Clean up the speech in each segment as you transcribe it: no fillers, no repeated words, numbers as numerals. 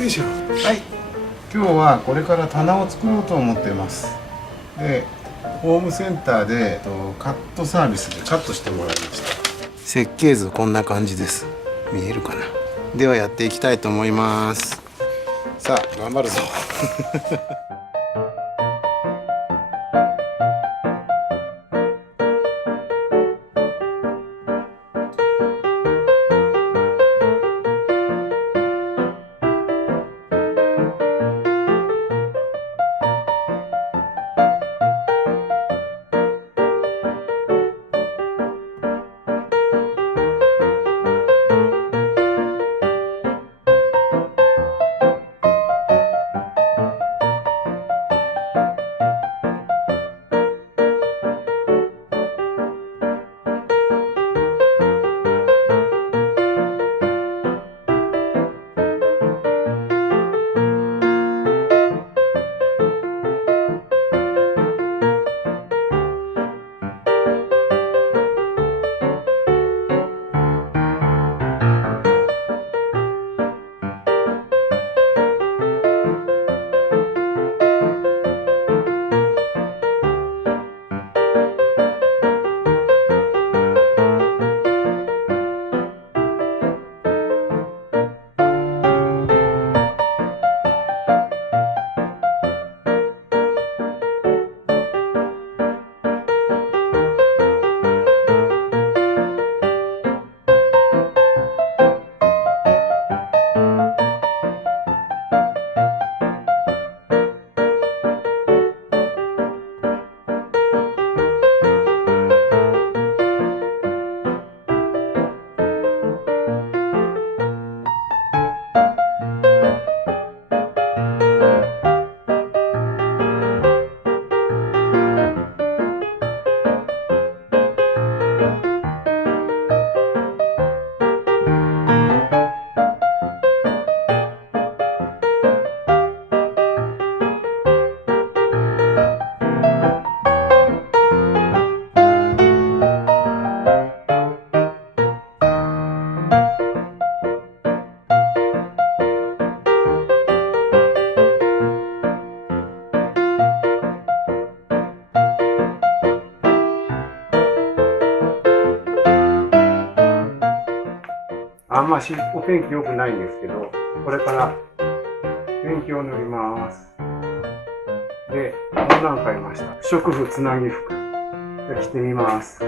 よいしょ。はい、今日はこれから棚を作ろうと思っています。で、ホームセンターでカットサービスでカットしてもらいました。設計図こんな感じです。見えるかな。ではやっていきたいと思います。さあ頑張るぞ。あんましお天気良くないんですけど、これからペンキを塗ります。で、こんなん買いました。不織布つなぎ服。じゃあ着てみます。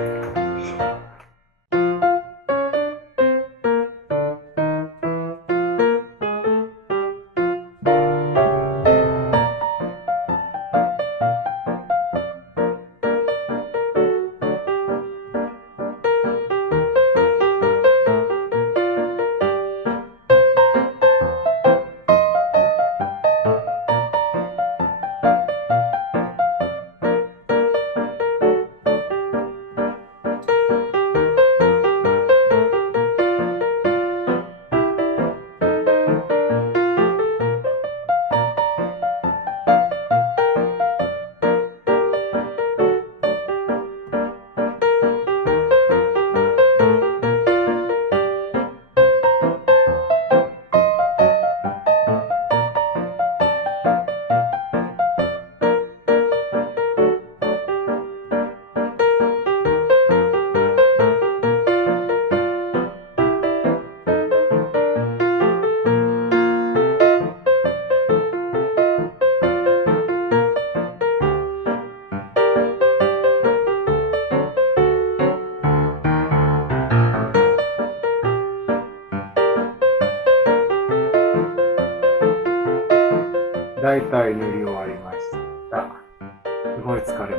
大体塗り終わりました。すごい疲れ